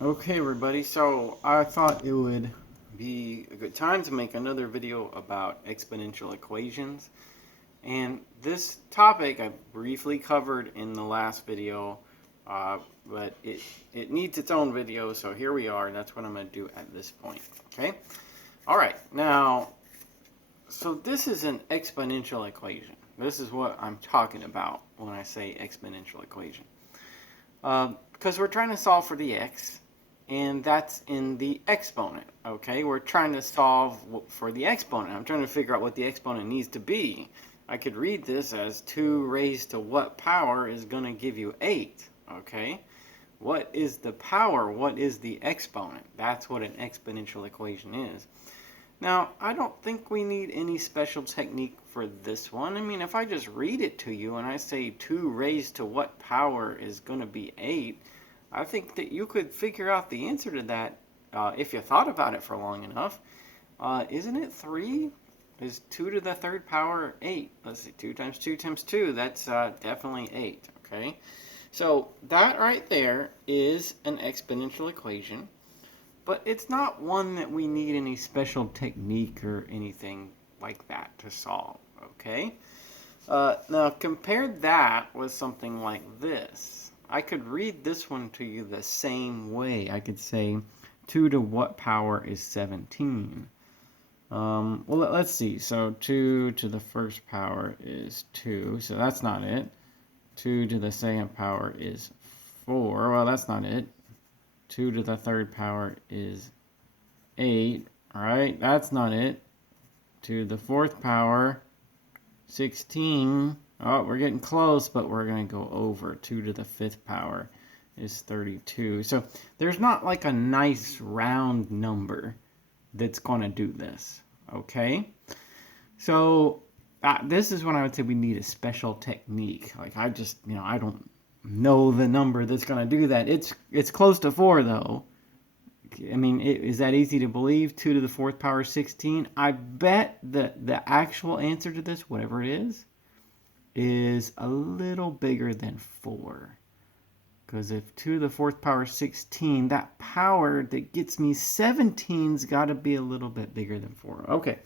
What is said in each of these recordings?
Okay, everybody, so I thought it would be a good time to make another video about exponential equations. And this topic I briefly covered in the last video, but it needs its own video, so here we are, and that's what I'm going to do at this point. Okay? All right, now, so this is an exponential equation. This is what I'm talking about when I say exponential equation. Because we're trying to solve for the x, and that's in the exponent, okay? We're trying to solve for the exponent. I'm trying to figure out what the exponent needs to be. I could read this as 2 raised to what power is going to give you 8, okay? What is the power? What is the exponent? That's what an exponential equation is. Now, I don't think we need any special technique for this one. I mean, if I just read it to you and I say 2 raised to what power is going to be 8, I think that you could figure out the answer to that if you thought about it for long enough. Isn't it 3? Is 2 to the third power 8? Let's see, 2 times 2 times 2, that's definitely 8, okay? So that right there is an exponential equation. But it's not one that we need any special technique or anything like that to solve, okay? Now compare that with something like this. I could read this one to you the same way. I could say 2 to what power is 17? Well, let's see. So 2 to the first power is 2, so that's not it. 2 to the second power is 4, well, that's not it. 2 to the third power is 8. All right, that's not it. 2 to the fourth power, 16. Oh, we're getting close, but we're going to go over. 2 to the fifth power is 32. So there's not like a nice round number that's going to do this, okay? So this is when I would say we need a special technique. Like I just, I don't know the number that's going to do that. It's close to 4 though. I mean, is that easy to believe? 2 to the fourth power 16. I bet that the actual answer to this, whatever it is a little bigger than 4. Because if 2 to the fourth power 16, that power that gets me 17's got to be a little bit bigger than 4. Okay.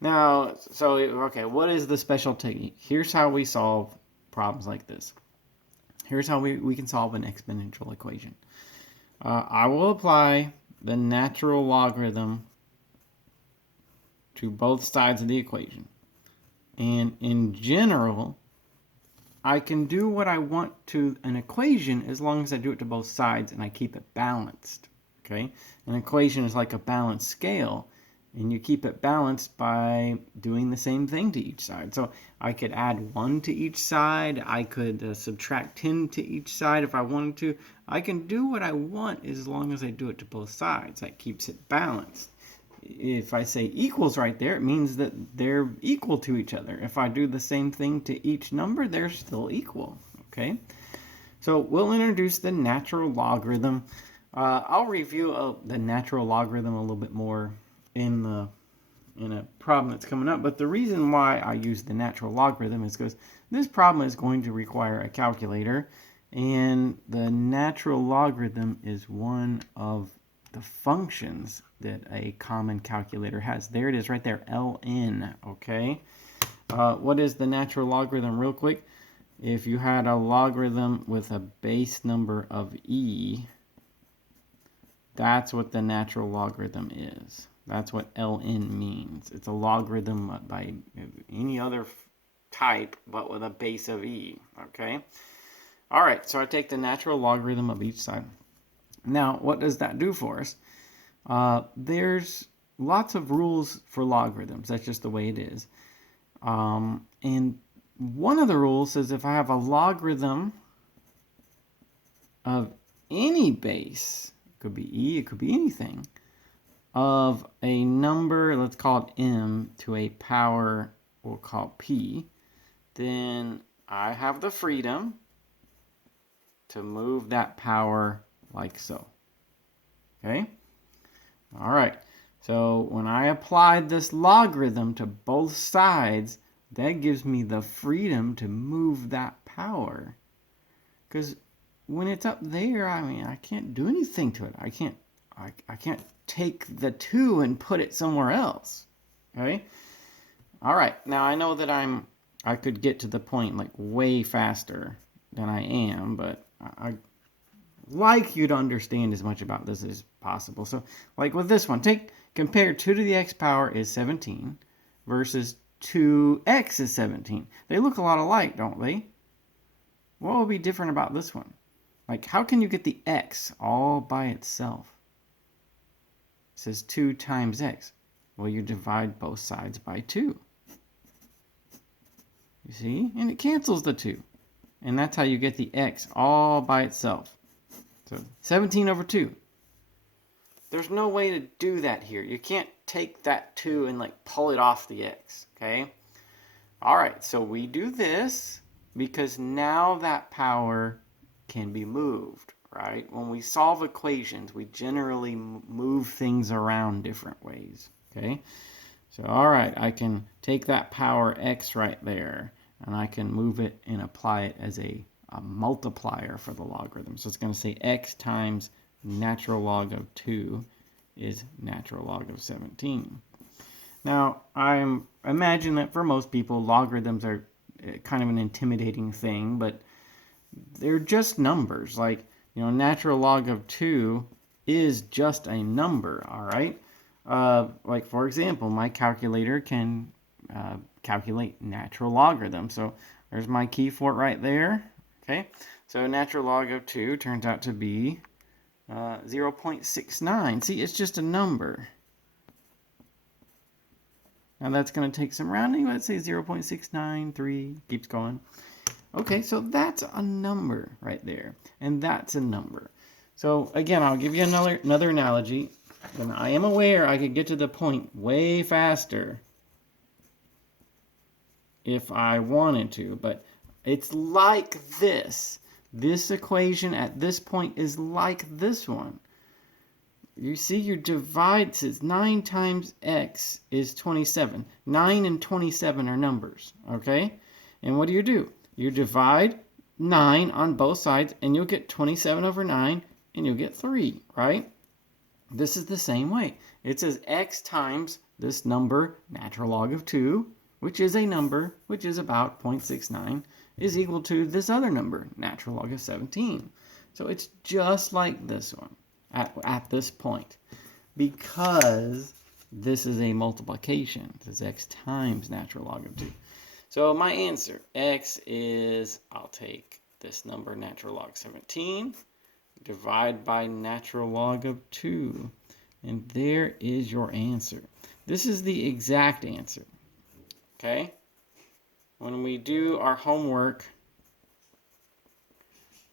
Now, okay, what is the special technique? Here's how we solve problems like this. Here's how we can solve an exponential equation. I will apply the natural logarithm to both sides of the equation. And in general, I can do what I want to an equation as long as I do it to both sides and I keep it balanced. Okay? An equation is like a balanced scale, and you keep it balanced by doing the same thing to each side. So I could add 1 to each side. I could subtract 10 to each side if I wanted to. I can do what I want as long as I do it to both sides. That keeps it balanced. If I say equals right there, it means that they're equal to each other. If I do the same thing to each number, they're still equal. Okay? So we'll introduce the natural logarithm. I'll review the natural logarithm a little bit more in a problem that's coming up, but the reason why I use the natural logarithm is because this problem is going to require a calculator, and the natural logarithm is one of the functions that a common calculator has. There it is right there, ln, okay? What is the natural logarithm real quick? If you had a logarithm with a base number of e, that's what the natural logarithm is. That's what ln means. It's a logarithm by any other type, but with a base of e, okay? All right, so I take the natural logarithm of each side. Now, what does that do for us? There's lots of rules for logarithms. That's just the way it is. And one of the rules says if I have a logarithm of any base, it could be e, it could be anything, of a number, let's call it m, to a power we'll call p, then I have the freedom to move that power like so. Okay? All right. So when I applied this logarithm to both sides, that gives me the freedom to move that power. Because when it's up there, I mean, I can't do anything to it. I can't take the 2 and put it somewhere else. Okay? All right. Now I know that I could get to the point like way faster than I am, but I like you to understand as much about this as possible. So like with this one, compare 2 to the x power is 17 versus 2x is 17. They look a lot alike, don't they? What will be different about this one? Like, how can you get the x all by itself? It says 2 times x. Well, you divide both sides by 2. You see? And it cancels the 2. And that's how you get the x all by itself. So 17 over 2. There's no way to do that here. You can't take that 2 and like pull it off the x, okay? All right, so we do this because now that power can be moved, right? When we solve equations, we generally move things around different ways, okay? So, all right, I can take that power x right there, and I can move it and apply it as a multiplier for the logarithm. So it's going to say x times natural log of 2 is natural log of 17. Now, I imagine that for most people, logarithms are kind of an intimidating thing, but they're just numbers. Like, you know, natural log of 2 is just a number, all right? Like, for example, my calculator can calculate natural logarithm. So there's my key for it right there, okay? So natural log of 2 turns out to be 0.69. See, it's just a number. Now that's going to take some rounding. Let's say 0.693, keeps going. Okay, so that's a number right there, and that's a number. So again, I'll give you another analogy. And I am aware I could get to the point way faster if I wanted to, but it's like this. This equation at this point is like this one. You see, you divide, says 9 times x is 27. 9 and 27 are numbers, okay? And what do? You divide 9 on both sides, and you'll get 27 over 9, and you'll get 3, right? This is the same way. It says x times this number, natural log of 2, which is a number, which is about 0.69, is equal to this other number, natural log of 17. So it's just like this one at this point, because this is a multiplication. This is x times natural log of 2. So my answer, x is, I'll take this number, natural log 17, divide by natural log of 2. And there is your answer. This is the exact answer. Okay? When we do our homework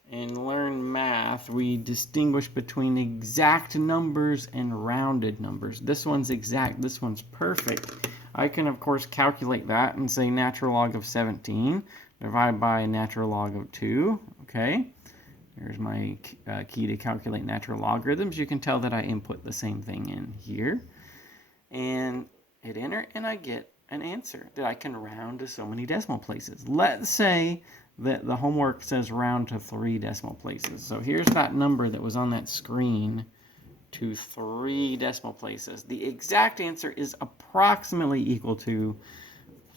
and learn math, we distinguish between exact numbers and rounded numbers. This one's exact, this one's perfect. I can, of course, calculate that and say natural log of 17 divided by natural log of 2. Okay? There's my key to calculate natural logarithms. You can tell that I input the same thing in here. And hit enter, and I get an answer that I can round to so many decimal places. Let's say that the homework says round to 3 decimal places. So here's that number that was on that screen to 3 decimal places. The exact answer is approximately equal to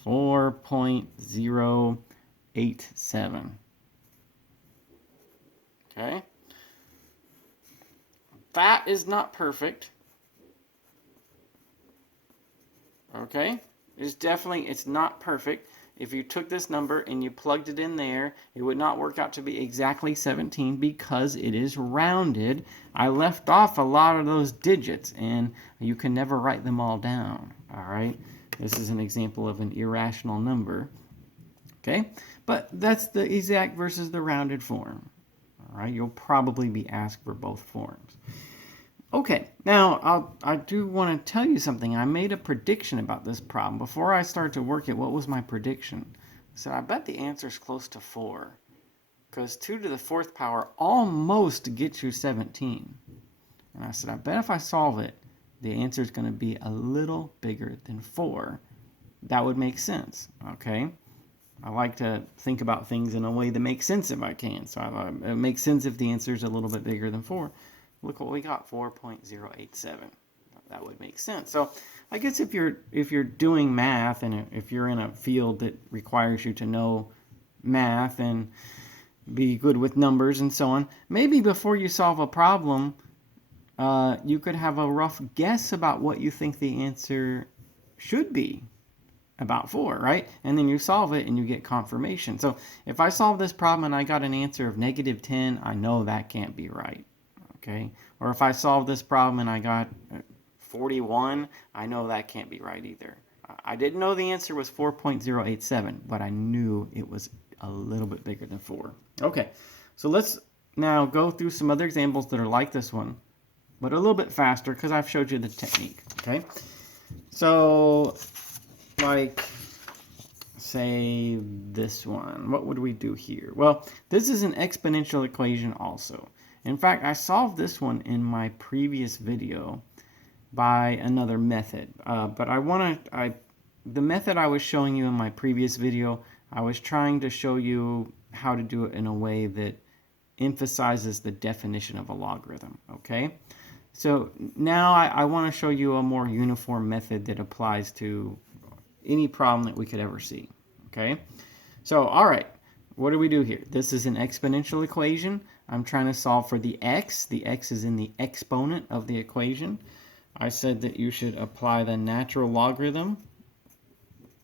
4.087. Okay? That is not perfect. Okay? It's not perfect. If you took this number and you plugged it in there, it would not work out to be exactly 17 because it is rounded. I left off a lot of those digits, and you can never write them all down. All right? This is an example of an irrational number. Okay? But that's the exact versus the rounded form. All right? You'll probably be asked for both forms. Okay, now I do want to tell you something. I made a prediction about this problem. Before I started to work it, what was my prediction? I said, I bet the answer is close to 4. Because 2 to the 4th power almost gets you 17. And I said, I bet if I solve it, the answer is going to be a little bigger than 4. That would make sense, okay? I like to think about things in a way that makes sense if I can. So it makes sense if the answer is a little bit bigger than 4. Look what we got, 4.087. That would make sense. So I guess if you're doing math and if you're in a field that requires you to know math and be good with numbers and so on, maybe before you solve a problem, you could have a rough guess about what you think the answer should be about 4, right? And then you solve it and you get confirmation. So if I solve this problem and I got an answer of -10, I know that can't be right, okay? Or if I solve this problem and I got 41, I know that can't be right either. I didn't know the answer was 4.087, but I knew it was a little bit bigger than 4. Okay, so let's now go through some other examples that are like this one, but a little bit faster because I've showed you the technique, okay? So, like, say this one. What would we do here? Well, this is an exponential equation also. In fact, I solved this one in my previous video by another method. But the method I was showing you in my previous video, I was trying to show you how to do it in a way that emphasizes the definition of a logarithm, okay? So now I want to show you a more uniform method that applies to any problem that we could ever see, okay? So, all right, what do we do here? This is an exponential equation. I'm trying to solve for the x. The x is in the exponent of the equation. I said that you should apply the natural logarithm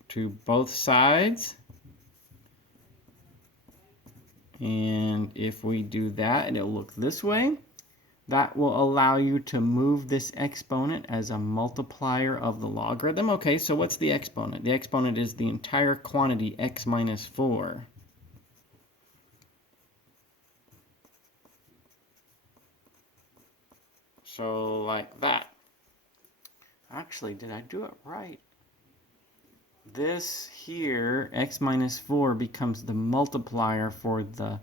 to both sides. And if we do that, it'll look this way. That will allow you to move this exponent as a multiplier of the logarithm. Okay, so what's the exponent? The exponent is the entire quantity x minus 4. So like that. Actually, did I do it right? This here, x minus 4, becomes the multiplier for the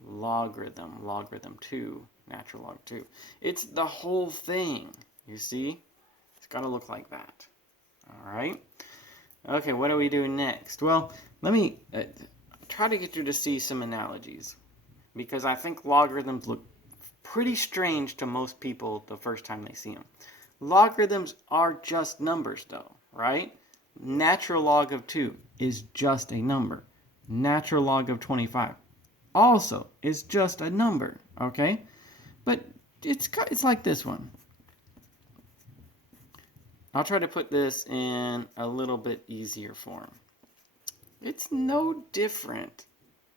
logarithm, logarithm 2. Natural log 2. It's the whole thing, you see? It's got to look like that. All right? Okay, what do we do next? Well, let me try to get you to see some analogies, because I think logarithms look pretty strange to most people the first time they see them. Logarithms are just numbers, though, right? Natural log of 2 is just a number. Natural log of 25 also is just a number, okay? But it's like this one. I'll try to put this in a little bit easier form. It's no different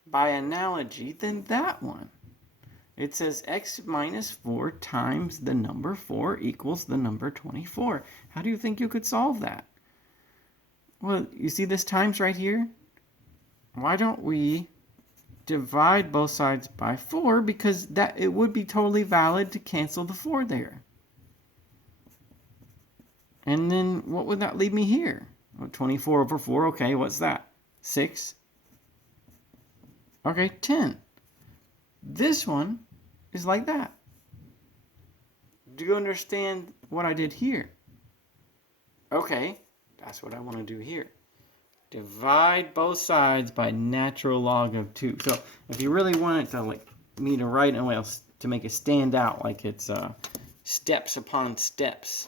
by analogy than that one. It says x minus 4 times the number 4 equals the number 24. How do you think you could solve that? Well, you see this times right here? Why don't we divide both sides by 4, because that it would be totally valid to cancel the 4 there. And then what would that leave me here? Well, 24 over 4, okay, what's that? 6. Okay, 10. This one is like that. Do you understand what I did here? Okay, that's what I want to do here. Divide both sides by natural log of 2. So if you really want it to, like, me to write in a way to make it stand out, like it's steps upon steps,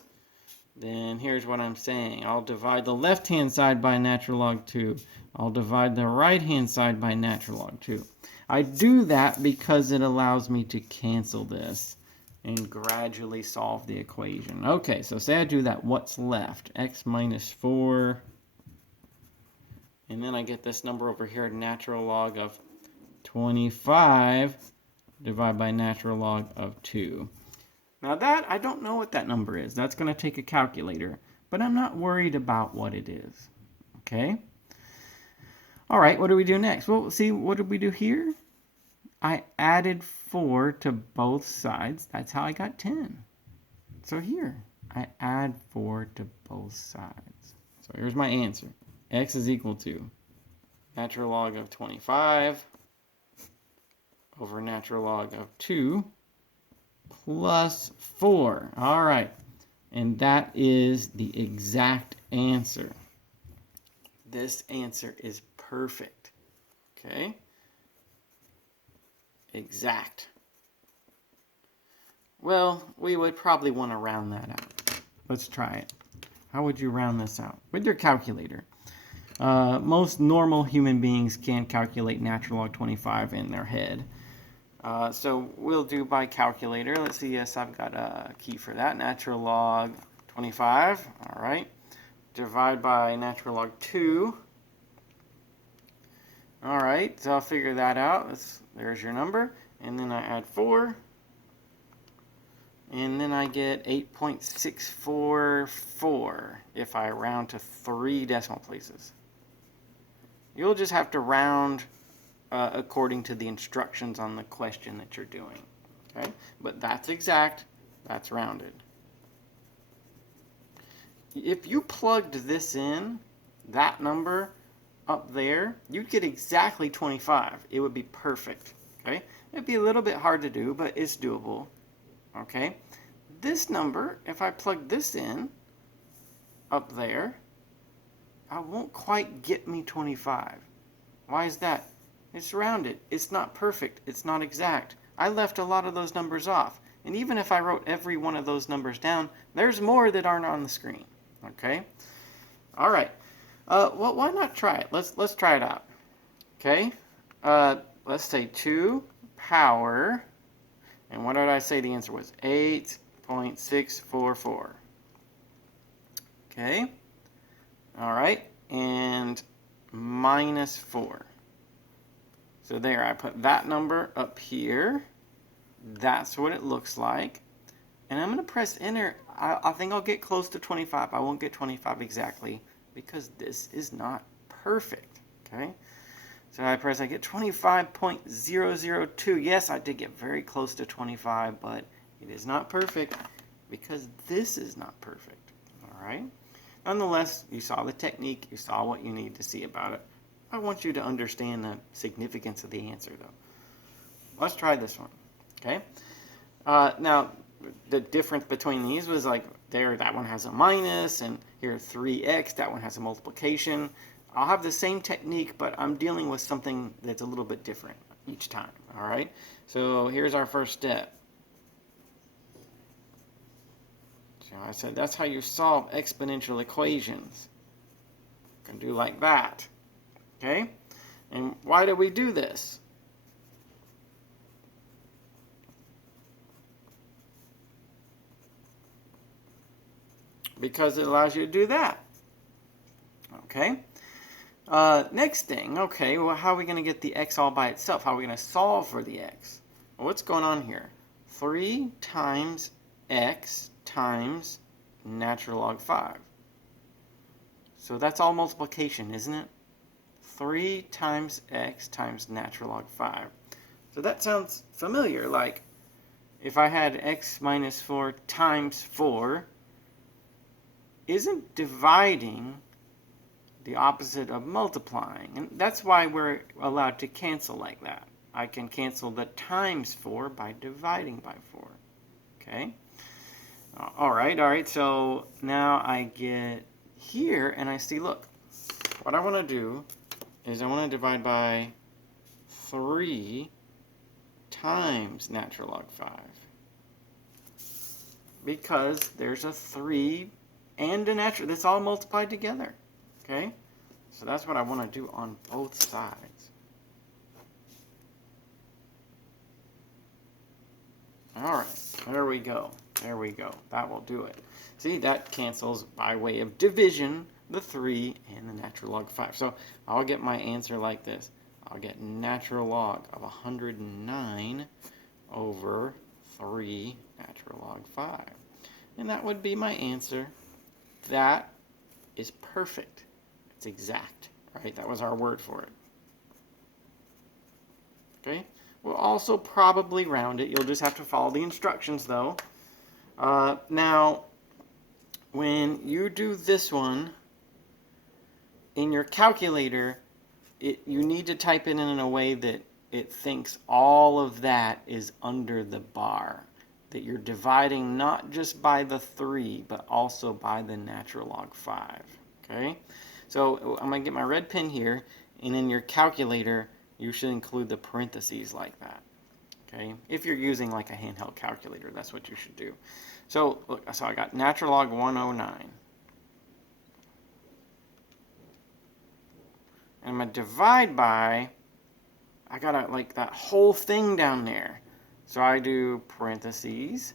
then here's what I'm saying. I'll divide the left-hand side by natural log 2. I'll divide the right-hand side by natural log 2. I do that because it allows me to cancel this and gradually solve the equation. Okay, so say I do that. What's left? X minus 4. And then I get this number over here, natural log of 25 divided by natural log of 2. Now that, I don't know what that number is. That's going to take a calculator. But I'm not worried about what it is. Okay? All right, what do we do next? Well, see, what did we do here? I added 4 to both sides. That's how I got 10. So here, I add 4 to both sides. So here's my answer. X is equal to natural log of 25 over natural log of 2 plus 4. All right. And that is the exact answer. This answer is perfect. Okay. Exact. Well, we would probably want to round that out. Let's try it. How would you round this out? With your calculator. Most normal human beings can't calculate natural log 25 in their head. So we'll do by calculator. Let's see, yes, I've got a key for that. Natural log 25, all right. Divide by natural log 2. All right, so I'll figure that out. There's your number. And then I add 4. And then I get 8.644 if I round to 3 decimal places. You'll just have to round according to the instructions on the question that you're doing. Okay, but that's exact, that's rounded. If you plugged this in, that number up there, you'd get exactly 25. It would be perfect. Okay, it'd be a little bit hard to do, but it's doable. Okay, this number, if I plug this in up there, I won't quite get me 25. Why is that? It's rounded. It's not perfect. It's not exact. I left a lot of those numbers off. And even if I wrote every one of those numbers down, there's more that aren't on the screen. Okay? All right. Well, why not try it? Let's try it out. Okay? Let's say 2 power, and what did I say the answer was? 8.644. Okay? All right, and minus 4. So there, I put that number up here. That's what it looks like. And I'm going to press enter. I think I'll get close to 25. I won't get 25 exactly because this is not perfect. Okay? So I get 25.002. Yes, I did get very close to 25, but it is not perfect because this is not perfect. All right? Nonetheless, you saw the technique. You saw what you need to see about it. I want you to understand the significance of the answer, though. Let's try this one. Okay? Now, the difference between these was like there, that one has a minus, and here 3x, that one has a multiplication. I'll have the same technique, but I'm dealing with something that's a little bit different each time. All right? So here's our first step. So I said that's how you solve exponential equations. You can do like that. Okay? And why do we do this? Because it allows you to do that. Okay? Next thing, okay, well, how are we going to get the x all by itself? How are we going to solve for the x? Well, what's going on here? 3 times x times natural log 5. So that's all multiplication, isn't it? 3 times x times natural log 5. So that sounds familiar, like if I had x minus 4 times 4, isn't dividing the opposite of multiplying? And that's why we're allowed to cancel like that. I can cancel the times 4 by dividing by 4. Okay? All right, so now I get here and I see, look, what I want to do is I want to divide by 3 times natural log 5. Because there's a 3 and a natural, that's all multiplied together. Okay? So that's what I want to do on both sides. All right, there we go. There we go. That will do it. See, that cancels by way of division the 3 and the natural log 5. So I'll get my answer like this. I'll get natural log of 109 over 3 natural log 5. And that would be my answer. That is perfect. It's exact, right? That was our word for it. Okay? We'll also probably round it. You'll just have to follow the instructions, though. Now, when you do this one, in your calculator, you need to type it in a way that it thinks all of that is under the bar. That you're dividing not just by the 3, but also by the natural log 5. Okay? So I'm going to get my red pen here, and in your calculator, you should include the parentheses like that. Okay, if you're using like a handheld calculator, that's what you should do. So look, so I got natural log 109. And I'm going to divide by, I got to like that whole thing down there. So I do parentheses,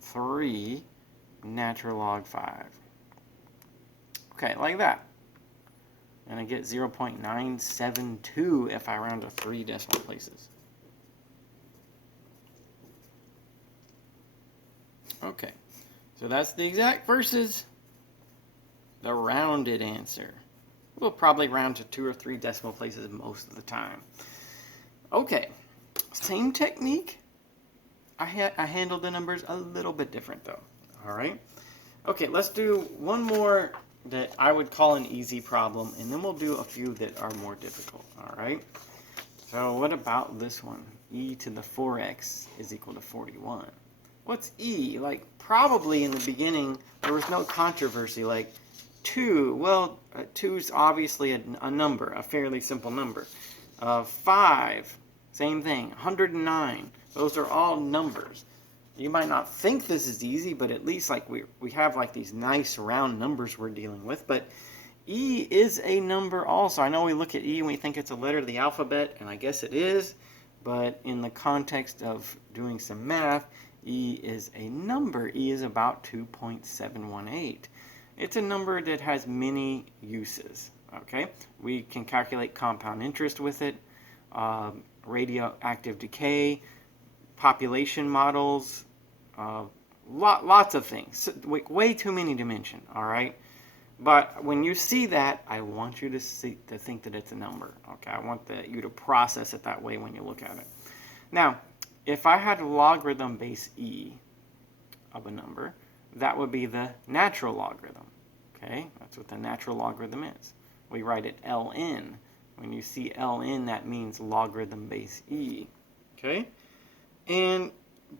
3 natural log 5. Okay, like that. And I get 0.972 if I round to 3 decimal places. Okay, so that's the exact versus the rounded answer. We'll probably round to 2 or 3 decimal places most of the time. Okay, same technique. I handled the numbers a little bit different though. All right. Okay, let's do one more that I would call an easy problem, and then we'll do a few that are more difficult. All right. So what about this one? E to the 4x is equal to 41. What's e? Like probably in the beginning there was no controversy. Like 2, well, 2 is obviously a number, a fairly simple number. 5, same thing. 109, those are all numbers. You might not think this is easy, but at least like we have like these nice round numbers we're dealing with. But e is a number also. I know we look at e and we think it's a letter of the alphabet, and I guess it is. But in the context of doing some math, e is a number. E is about 2.718. It's a number that has many uses. Okay, we can calculate compound interest with it, radioactive decay, population models, lots of things. Way too many to mention. All right, but when you see that, I want you to think that it's a number. Okay, I want you to process it that way when you look at it. Now, if I had a logarithm base e of a number, that would be the natural logarithm. Okay, that's what the natural logarithm is. We write it ln. When you see ln, that means logarithm base e. Okay, and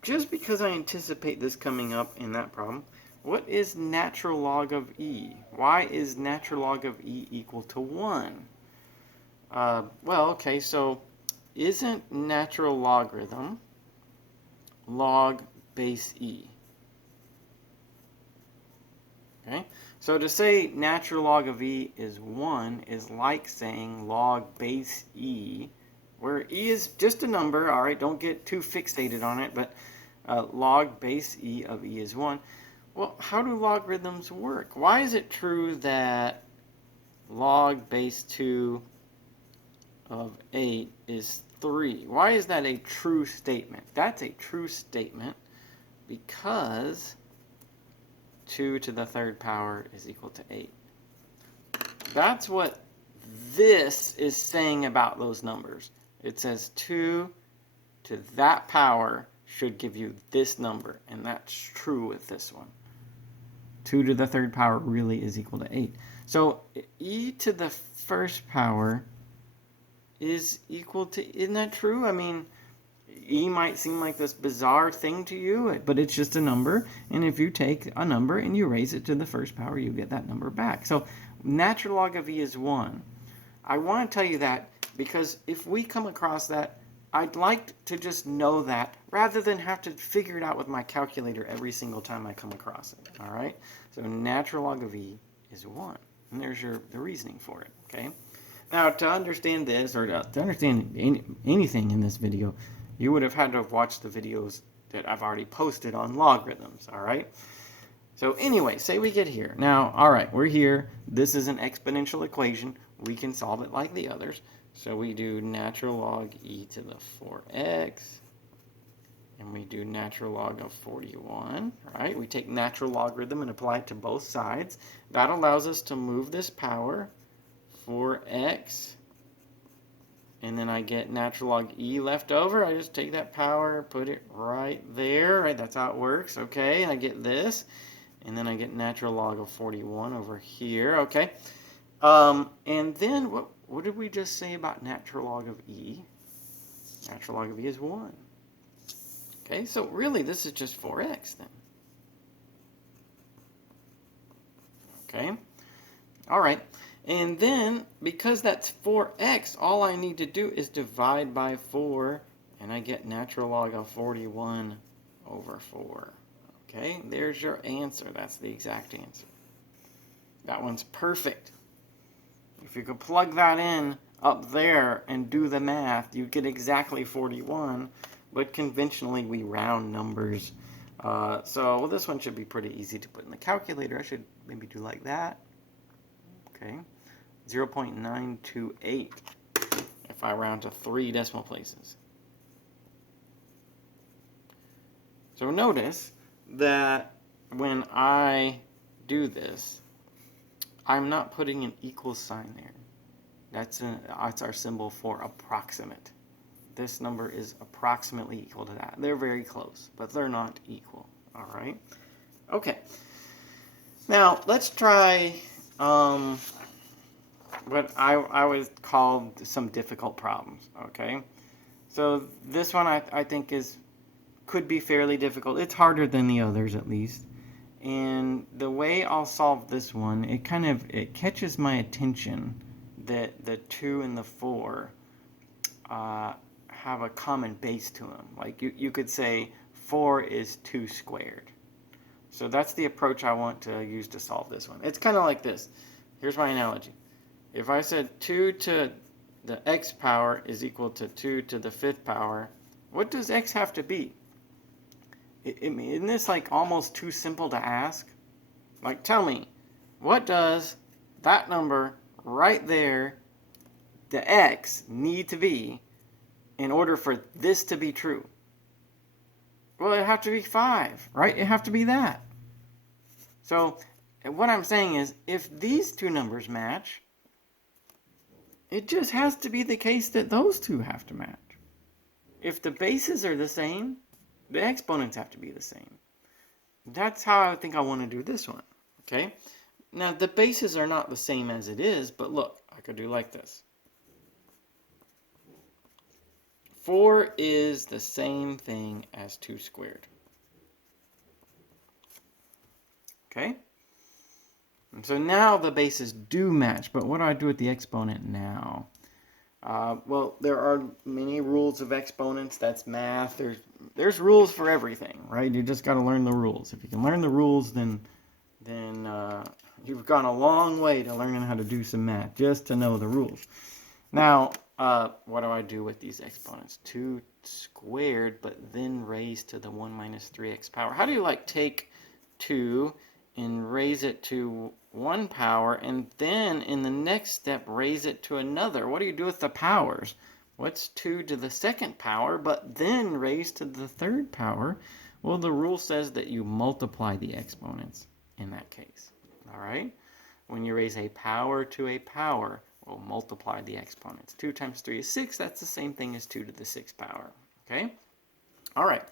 just because I anticipate this coming up in that problem, what is natural log of e? Why is natural log of e equal to 1? Well, okay, so isn't natural logarithm log base e? Okay, so to say natural log of e is 1 is like saying log base e, where e is just a number. All right, don't get too fixated on it, but log base e of e is 1. Well, how do logarithms work? Why is it true that log base 2 of 8 is 3? Why is that a true statement? That's a true statement because 2 to the 3rd power is equal to 8. That's what this is saying about those numbers. It says 2 to that power should give you this number, and that's true with this one. 2 to the 3rd power really is equal to 8. So e to the 1st power is equal to, isn't that true? I mean, e might seem like this bizarre thing to you, but it's just a number, and if you take a number and you raise it to the 1st power, you get that number back. So natural log of e is 1. I want to tell you that because if we come across that, I'd like to just know that rather than have to figure it out with my calculator every single time I come across it. All right? So natural log of e is 1. And there's the reasoning for it. Okay? Now, to understand this, or to understand anything in this video, you would have had to have watched the videos that I've already posted on logarithms. All right? So anyway, say we get here. Now, all right, we're here. This is an exponential equation. We can solve it like the others. So we do natural log e to the 4x, and we do natural log of 41, right? We take natural logarithm and apply it to both sides. That allows us to move this power, 4x, and then I get natural log e left over. I just take that power, put it right there, right? That's how it works, okay? And I get this, and then I get natural log of 41 over here, okay? And then what did we just say about natural log of e? Natural log of e is 1. Okay, so really this is just 4x then. Okay, all right. And then, because that's 4x, all I need to do is divide by 4, and I get natural log of 41 over 4. Okay, there's your answer. That's the exact answer. That one's perfect. If you could plug that in up there and do the math, you get exactly 41, but conventionally we round numbers. So this one should be pretty easy to put in the calculator. I should maybe do like that. Okay, 0.928 if I round to 3 decimal places. So notice that when I do this, I'm not putting an equal sign there. That's our symbol for approximate. This number is approximately equal to that. They're very close, but they're not equal. All right? Okay. Now, let's try what I would call some difficult problems. Okay? So this one I think could be fairly difficult. It's harder than the others, at least. And the way I'll solve this one, it catches my attention that the 2 and the 4 have a common base to them. Like you could say 4 is 2 squared. So that's the approach I want to use to solve this one. It's kind of like this. Here's my analogy. If I said 2 to the x power is equal to 2 to the 5th power, what does x have to be? Isn't this like almost too simple to ask? Like, tell me, what does that number right there, the x, need to be in order for this to be true? Well, it'd have to be 5, right? It'd have to be that. So what I'm saying is, if these two numbers match, it just has to be the case that those two have to match. If the bases are the same, the exponents have to be the same. That's how I think I want to do this one. Okay? Now, the bases are not the same as it is, but look, I could do like this. 4 is the same thing as 2 squared. Okay? And so now the bases do match, but what do I do with the exponent now? Well, there are many rules of exponents. That's math. There's rules for everything, right? You just got to learn the rules. If you can learn the rules, then you've gone a long way to learning how to do some math, just to know the rules. Now, what do I do with these exponents? 2 squared, but then raised to the 1 minus 3x power. How do you take 2 and raise it to 1 power, and then in the next step raise it to another? What do you do with the powers? What's 2 to the 2nd power, but then raised to the 3rd power? Well, the rule says that you multiply the exponents in that case. All right? When you raise a power to a power, we'll multiply the exponents. 2 times 3 is 6. That's the same thing as 2 to the 6th power. Okay? All right.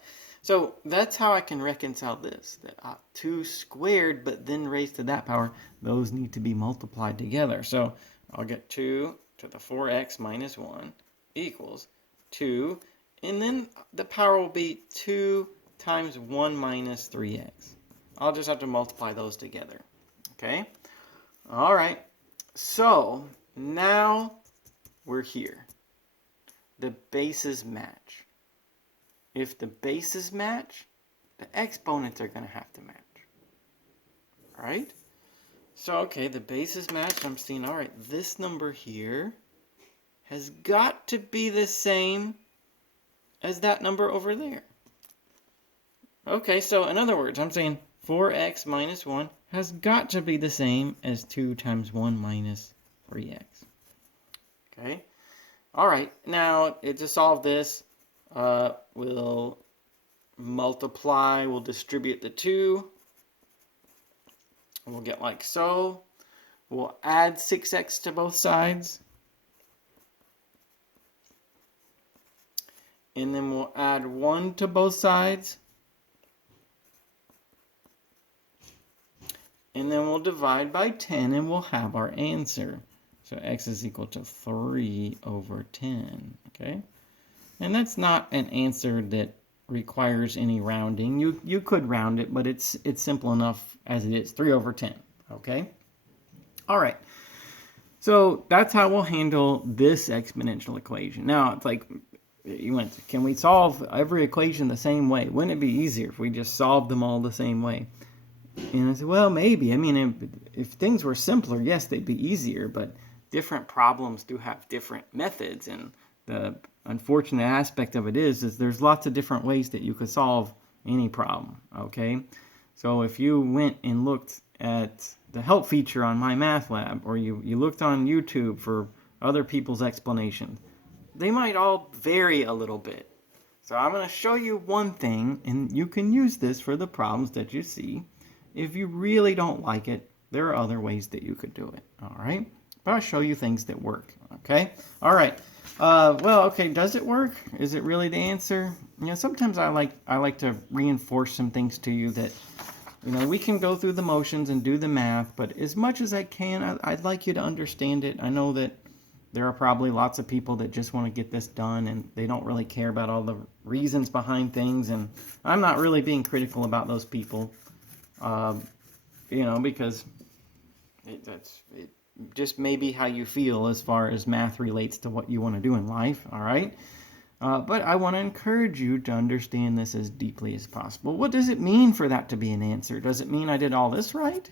So that's how I can reconcile this. That 2 squared, but then raised to that power, those need to be multiplied together. So I'll get 2 to the 4x minus 1 equals 2. And then the power will be 2 times 1 minus 3x. I'll just have to multiply those together. Okay? All right. So now we're here. The bases match. If the bases match, the exponents are going to have to match. All right? So, okay, the bases match. I'm seeing, all right, this number here has got to be the same as that number over there. Okay, so in other words, I'm saying 4x minus 1 has got to be the same as 2 times 1 minus 3x. Okay? All right, now to solve this, we'll multiply, we'll distribute the 2. We'll get like so. We'll add 6x to both sides. And then we'll add 1 to both sides. And then we'll divide by 10 and we'll have our answer. So x is equal to 3 over 10. Okay? And that's not an answer that requires any rounding. You could round it, but it's simple enough as it is. 3 over 10. Okay? All right. So that's how we'll handle this exponential equation. Now, it's like, can we solve every equation the same way? Wouldn't it be easier if we just solved them all the same way? And I said, well, maybe. I mean, if things were simpler, yes, they'd be easier, but different problems do have different methods. And the unfortunate aspect of it is there's lots of different ways that you could solve any problem, okay? So if you went and looked at the help feature on My Math Lab, or you looked on YouTube for other people's explanations, they might all vary a little bit. So I'm going to show you one thing, and you can use this for the problems that you see. If you really don't like it, there are other ways that you could do it, all right? But I'll show you things that work, okay? All right. Well, okay, does it work? Is it really the answer? You know, sometimes I like to reinforce some things to you that, you know, we can go through the motions and do the math, but as much as I can, I'd like you to understand it. I know that there are probably lots of people that just want to get this done and they don't really care about all the reasons behind things, and I'm not really being critical about those people, you know, because it just may be how you feel as far as math relates to what you want to do in life, all right? But I want to encourage you to understand this as deeply as possible. What does it mean for that to be an answer? Does it mean I did all this right?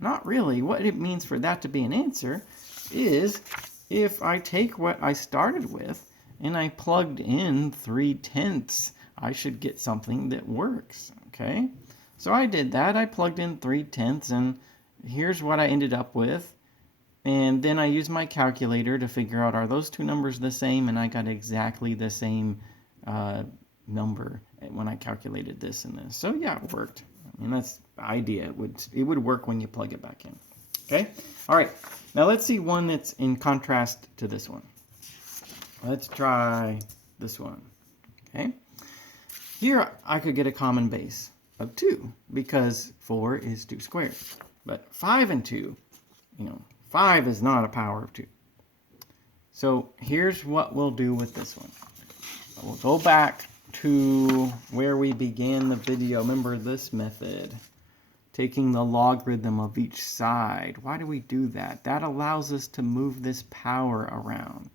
Not really. What it means for that to be an answer is if I take what I started with and I plugged in 3/10, I should get something that works, okay? So I did that. I plugged in 3/10, and here's what I ended up with. And then I used my calculator to figure out, are those two numbers the same? And I got exactly the same number when I calculated this and this. So yeah, it worked. I mean, that's the idea. It would work when you plug it back in. Okay? All right. Now let's see one that's in contrast to this one. Let's try this one. Okay? Here I could get a common base of 2 because 4 is 2 squared. But 5 and 2, you know, 5 is not a power of 2. So here's what we'll do with this one. We'll go back to where we began the video. Remember this method, taking the logarithm of each side. Why do we do that? That allows us to move this power around.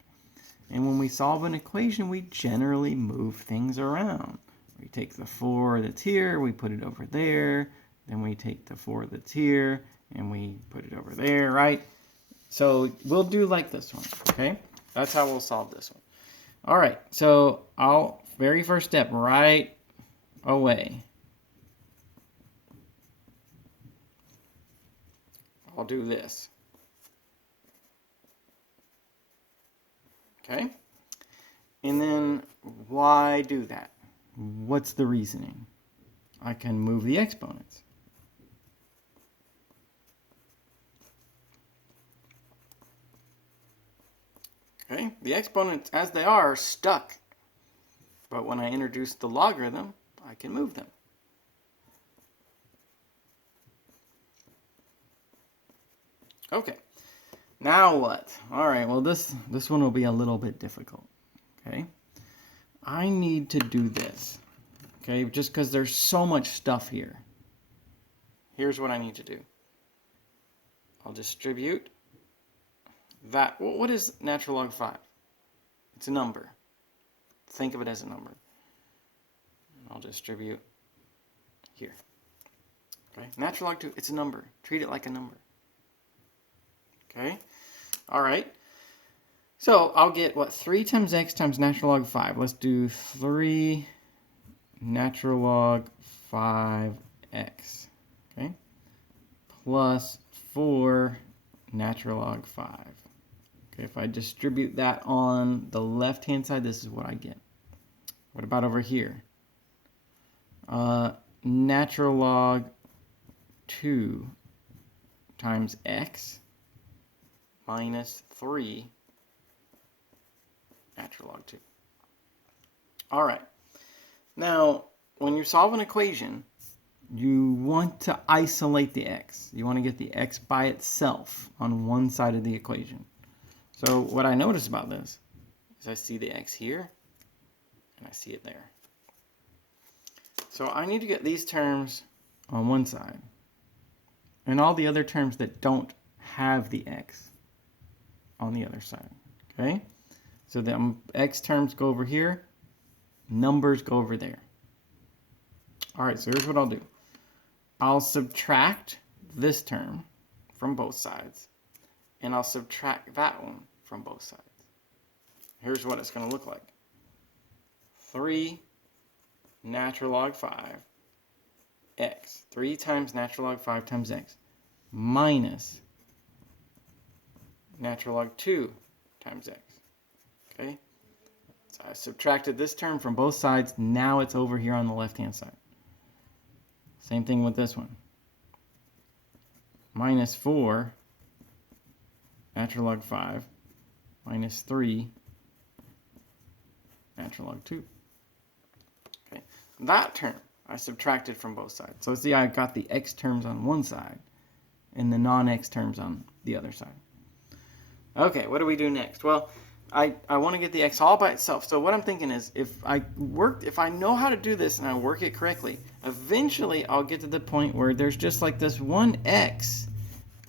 And when we solve an equation, we generally move things around. We take the 4 that's here, we put it over there. Then we take the 4 that's here, and we put it over there, right? So we'll do like this one, okay? That's how we'll solve this one. All right, so very first step, right away. I'll do this. Okay? And then why do that? What's the reasoning? I can move the exponents. Okay, the exponents as they are stuck. But when I introduce the logarithm, I can move them. Okay, now what? All right, well this one will be a little bit difficult. Okay, I need to do this. Okay, just because there's so much stuff here. Here's what I need to do. I'll distribute that. What is natural log 5? It's a number. Think of it as a number. I'll distribute here. Okay, natural log 2, it's a number. Treat it like a number. Okay, all right. So I'll get what? 3 times x times natural log 5. Let's do 3 natural log 5x. Okay, plus 4 natural log 5. Okay, if I distribute that on the left-hand side, this is what I get. What about over here? Natural log 2 times x minus 3 natural log 2. All right. Now, when you solve an equation, you want to isolate the x. You want to get the x by itself on one side of the equation. So what I notice about this is I see the x here, and I see it there. So I need to get these terms on one side, and all the other terms that don't have the x on the other side. Okay? So the x terms go over here, numbers go over there. All right, so here's what I'll do. I'll subtract this term from both sides, and I'll subtract that one from both sides. Here's what it's going to look like. 3 natural log 5 x. 3 times natural log 5 times x minus natural log 2 times x. Okay? So I subtracted this term from both sides. Now it's over here on the left-hand side. Same thing with this one. Minus 4 natural log 5 minus 3 natural log 2. Okay, that term I subtracted from both sides. So see, I got the x terms on one side and the non-x terms on the other side. Okay, what do we do next? Well, I want to get the x all by itself. So what I'm thinking is, if I know how to do this and I work it correctly, eventually I'll get to the point where there's just like this one x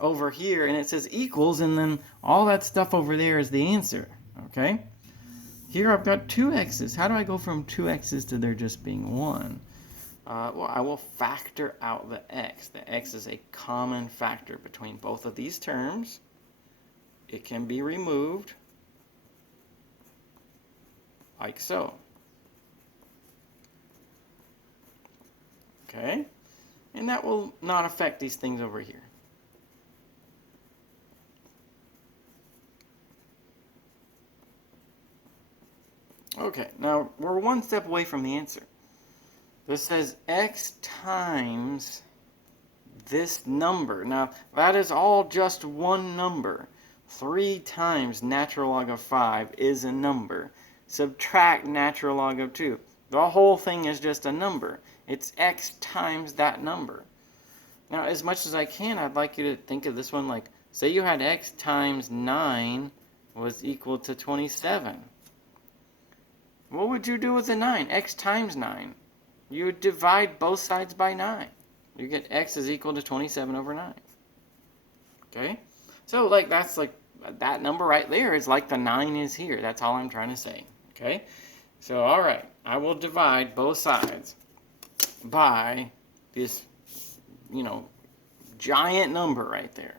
over here, and it says equals, and then all that stuff over there is the answer. Okay? Here I've got two x's. How do I go from two x's to there just being one? Well, I will factor out the x. The x is a common factor between both of these terms. It can be removed like so. Okay? And that will not affect these things over here. Okay, now we're one step away from the answer. This says x times this number. Now, that is all just one number. 3 times natural log of 5 is a number. Subtract natural log of 2. The whole thing is just a number. It's x times that number. Now, as much as I can, I'd like you to think of this one like, say you had x times 9 was equal to 27. What would you do with the 9? X times 9. You would divide both sides by 9. You get x is equal to 27 over 9. Okay? So, like, that's like, that number right there is like the 9 is here. That's all I'm trying to say. Okay? So, all right. I will divide both sides by this, giant number right there.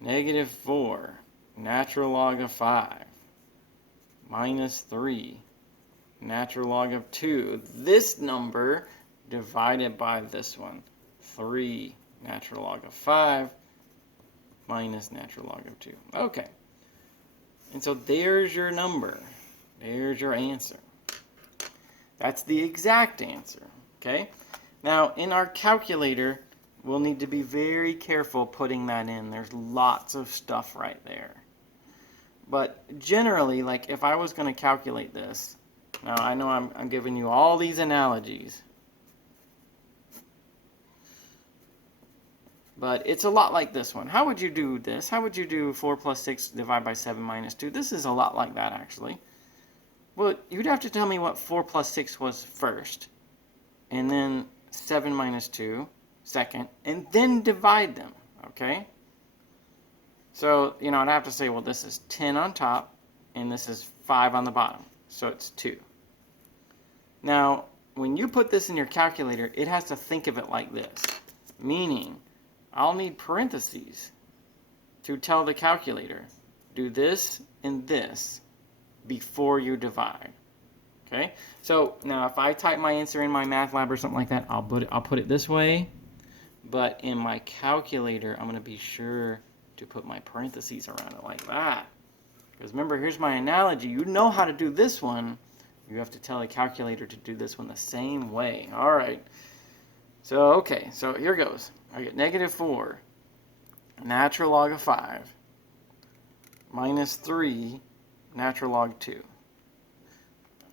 Negative 4 natural log of 5 minus 3 natural log of 2. This number divided by this one. 3 natural log of 5 minus natural log of 2. Okay. And so there's your number. There's your answer. That's the exact answer. Okay? Now, in our calculator, we'll need to be very careful putting that in. There's lots of stuff right there. But generally, like if I was going to calculate this, now I know I'm giving you all these analogies, but it's a lot like this one. How would you do this? How would you do 4 plus 6 divided by 7 minus 2? This is a lot like that, actually. Well, you'd have to tell me what 4 plus 6 was first, and then 7 minus 2 second, and then divide them, okay? So, I'd have to say, well, this is 10 on top, and this is 5 on the bottom, so it's 2. Now, when you put this in your calculator, it has to think of it like this, meaning I'll need parentheses to tell the calculator, do this and this before you divide. Okay? So now if I type my answer in my math lab or something like that, I'll put it this way, but in my calculator, I'm going to be sure to put my parentheses around it like that. Because remember, here's my analogy. You know how to do this one. You have to tell a calculator to do this one the same way. All right. So, okay. So here goes. I get negative 4 natural log of 5 minus 3 natural log 2.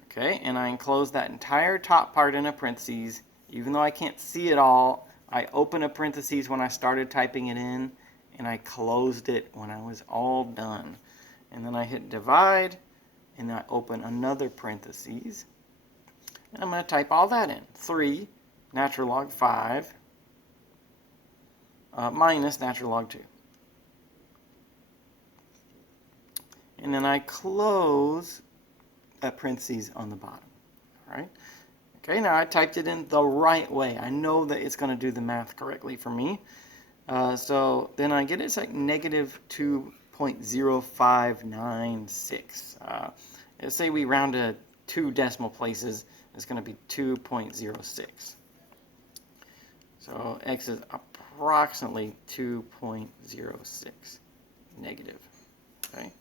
Okay, and I enclose that entire top part in a parentheses. Even though I can't see it all, I open a parentheses when I started typing it in, and I closed it when I was all done. And then I hit divide, and then I open another parentheses. And I'm going to type all that in. 3 natural log 5 minus natural log 2. and then I close a parentheses on the bottom. All right. Okay, now I typed it in the right way. I know that it's going to do the math correctly for me. So then I get it's like negative 2.0596. Let's say we round to 2 decimal places. It's going to be 2.06. So x is approximately 2.06 negative. Okay.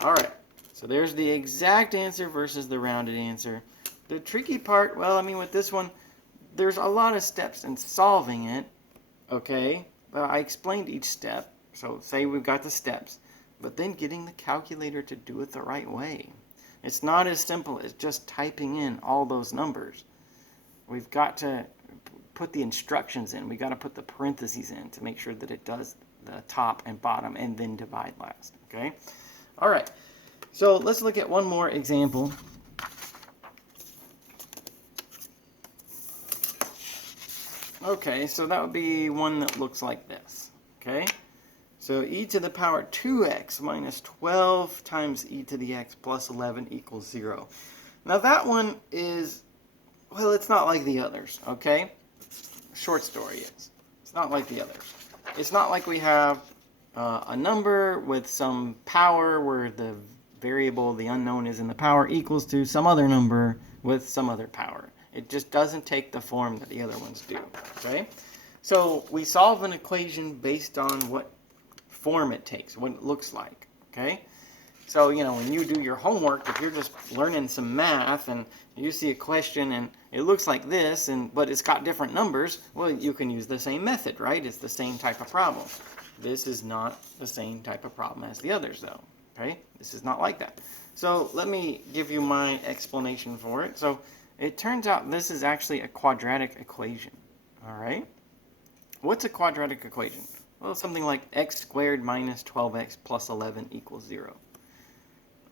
All right. So there's the exact answer versus the rounded answer. The tricky part, well, I mean, with this one, there's a lot of steps in solving it, okay? But I explained each step, so say we've got the steps, but then getting the calculator to do it the right way. It's not as simple as just typing in all those numbers. We've got to put the instructions in. We've got to put the parentheses in to make sure that it does the top and bottom and then divide last, okay? All right, so let's look at one more example. Okay, so that would be one that looks like this, okay? So e to the power 2x minus 12 times e to the x plus 11 equals 0. Now that one is, well, it's not like the others, okay? Short story is, it's not like the others. It's not like we have a number with some power where the variable, the unknown, is in the power equals to some other number with some other power. It just doesn't take the form that the other ones do, okay? So we solve an equation based on what form it takes, what it looks like, okay? So, you know, when you do your homework, if you're just learning some math and you see a question and it looks like this, but it's got different numbers, well, you can use the same method, right? It's the same type of problem. This is not the same type of problem as the others, though, okay? This is not like that. So let me give you my explanation for it. So it turns out this is actually a quadratic equation, all right? What's a quadratic equation? Well, something like x squared minus 12x plus 11 equals 0.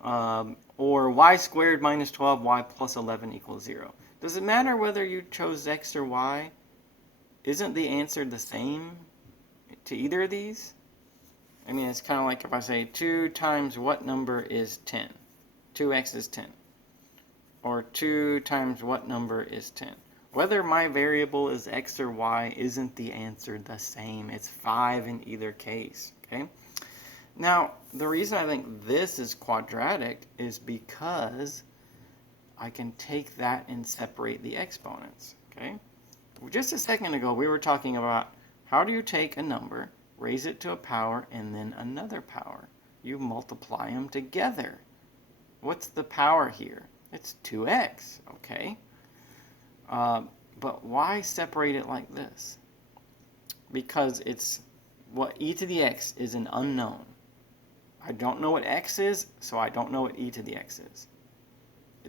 Or y squared minus 12y plus 11 equals 0. Does it matter whether you chose x or y? Isn't the answer the same to either of these? I mean, it's kind of like if I say 2 times what number is 10? 2x is 10. Or 2 times what number is 10? Whether my variable is x or y isn't the answer the same. It's 5 in either case, okay? Now, the reason I think this is quadratic is because I can take that and separate the exponents, okay? Just a second ago, we were talking about how do you take a number, raise it to a power, and then another power? You multiply them together. What's the power here? It's 2x, okay? But why separate it like this? Because it's what e to the x is an unknown. I don't know what x is, so I don't know what e to the x is.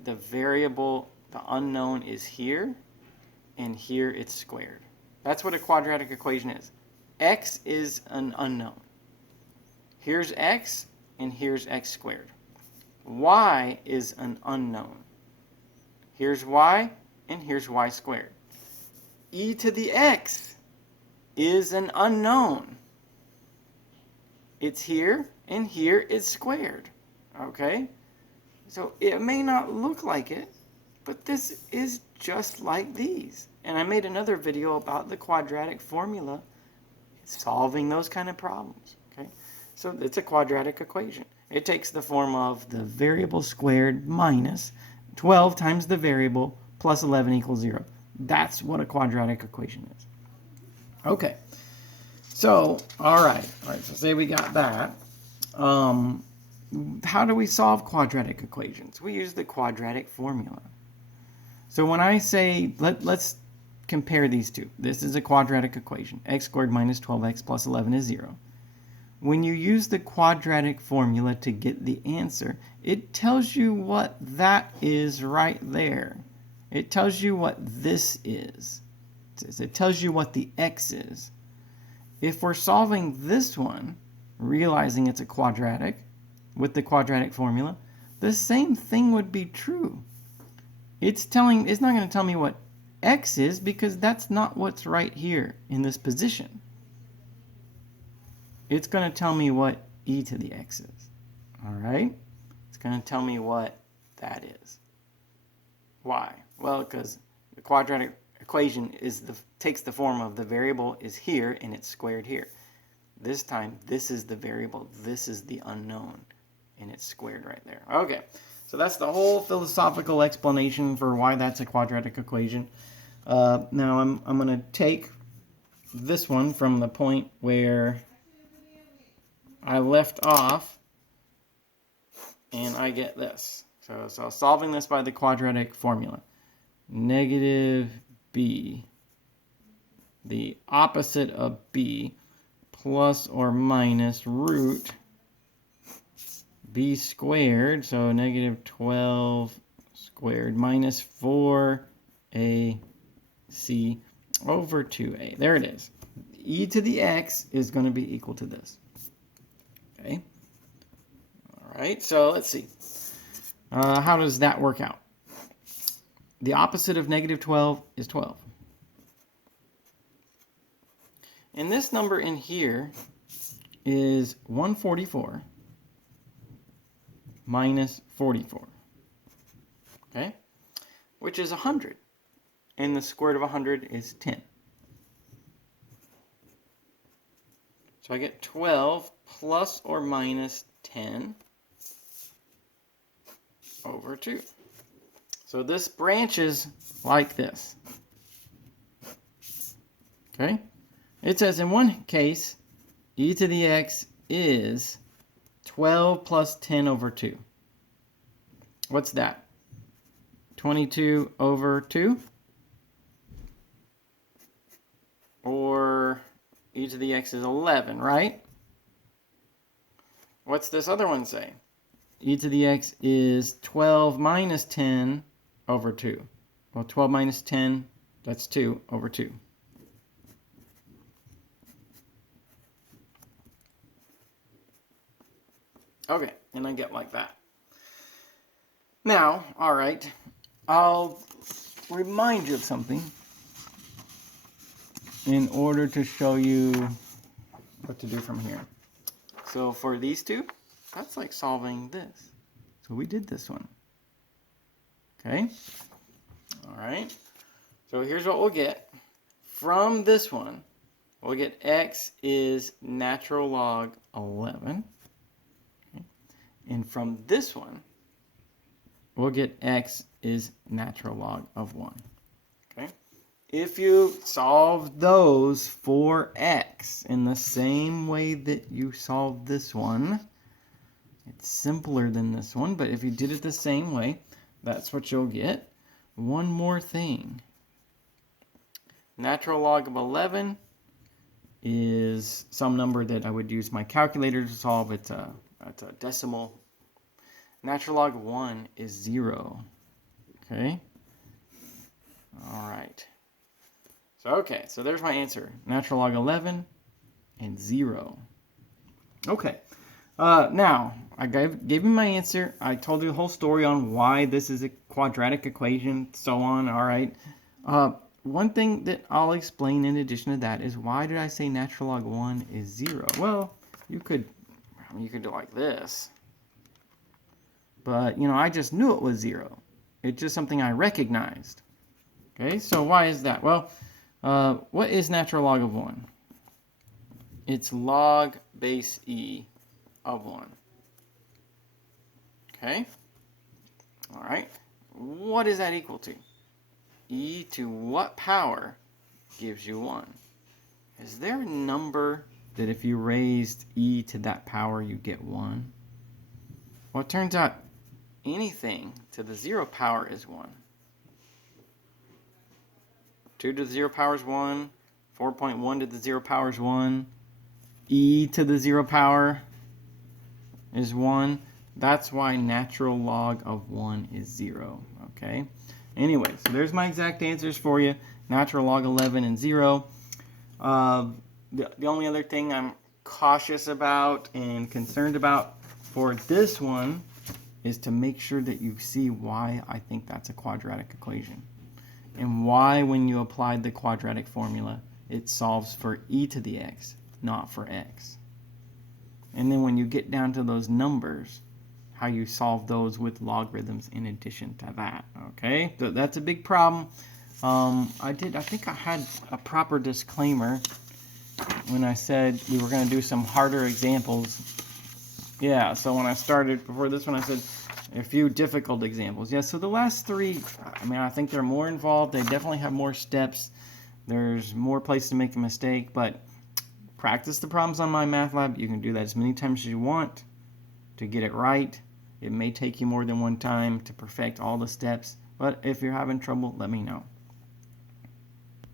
The variable, the unknown, is here, and here it's squared. That's what a quadratic equation is. X is an unknown. Here's x, and here's x squared. Y is an unknown. Here's y, and here's y squared. E to the x is an unknown. It's here, and here it's squared, okay? So it may not look like it, but this is just like these. And I made another video about the quadratic formula, solving those kind of problems, okay? So it's a quadratic equation. It takes the form of the variable squared minus 12 times the variable plus 11 equals 0. That's what a quadratic equation is. Okay. So, all right, so say we got that. How do we solve quadratic equations? We use the quadratic formula. So when I say, let's compare these two. This is a quadratic equation. X squared minus 12x plus 11 is 0. When you use the quadratic formula to get the answer, it tells you what that is right there. It tells you what this is. It tells you what the x is. If we're solving this one, realizing it's a quadratic with the quadratic formula, the same thing would be true. It's not going to tell me what x is because that's not what's right here in this position. It's going to tell me what e to the x is. All right? going to tell me what that is. Why? Well, because the quadratic equation takes the form of the variable is here and it's squared here. This time, this is the variable, this is the unknown, and it's squared right there. Okay, so that's the whole philosophical explanation for why that's a quadratic equation. Now I'm going to take this one from the point where I left off, and I get this. So solving this by the quadratic formula. Negative b, the opposite of b, plus or minus root b squared, so negative 12 squared, minus 4ac over 2a. There it is. E to the x is going to be equal to this. Okay. All right, so let's see. How does that work out? The opposite of negative 12 is 12. And this number in here is 144 minus 44. Okay? Which is 100. And the square root of 100 is 10. So I get 12 plus or minus 10 over 2. So this branches like this. Okay? It says in one case, e to the x is 12 plus 10 over 2. What's that? 22 over 2? Or e to the x is 11, right? What's this other one say? E to the x is 12 minus 10 over 2. Well, 12 minus 10, that's 2 over 2. Okay, and I get like that. Now, all right, I'll remind you of something in order to show you what to do from here. So for these two, that's like solving this. So we did this one. Okay? All right. So here's what we'll get. From this one, we'll get x is natural log 11. Okay. And from this one, we'll get x is natural log of 1. Okay? If you solve those for x in the same way that you solved this one, it's simpler than this one, but if you did it the same way, that's what you'll get. One more thing. Natural log of 11 is some number that I would use my calculator to solve. It's a decimal. Natural log of 1 is 0. Okay? All right. So there's my answer. Natural log 11 and 0. Okay. Now, I gave you my answer. I told you the whole story on why this is a quadratic equation, so on, all right? One thing that I'll explain in addition to that is why did I say natural log 1 is 0? Well, you could do it like this. But, I just knew it was 0. It's just something I recognized. Okay, so why is that? Well, what is natural log of 1? It's log base e of 1. Okay? All right. What is that equal to? E to what power gives you 1? Is there a number that if you raised e to that power, you get 1? Well, it turns out anything to the 0 power is 1. 2 to the 0 power is 1. 4.1 to the 0 power is 1. E to the 0 power is 1. That's why natural log of 1 is 0. Okay? Anyway, so there's my exact answers for you. Natural log 11 and 0. The only other thing I'm cautious about and concerned about for this one is to make sure that you see why I think that's a quadratic equation. And why when you applied the quadratic formula, it solves for e to the x, not for x. And then when you get down to those numbers, how you solve those with logarithms in addition to that. Okay, so that's a big problem. I think I had a proper disclaimer when I said we were going to do some harder examples. Yeah, so when I started before this one, I said a few difficult examples. Yeah, so the last three, I mean, I think they're more involved. They definitely have more steps. There's more places to make a mistake, but practice the problems on my math lab. You can do that as many times as you want to get it right. It may take you more than one time to perfect all the steps, but if you're having trouble, let me know.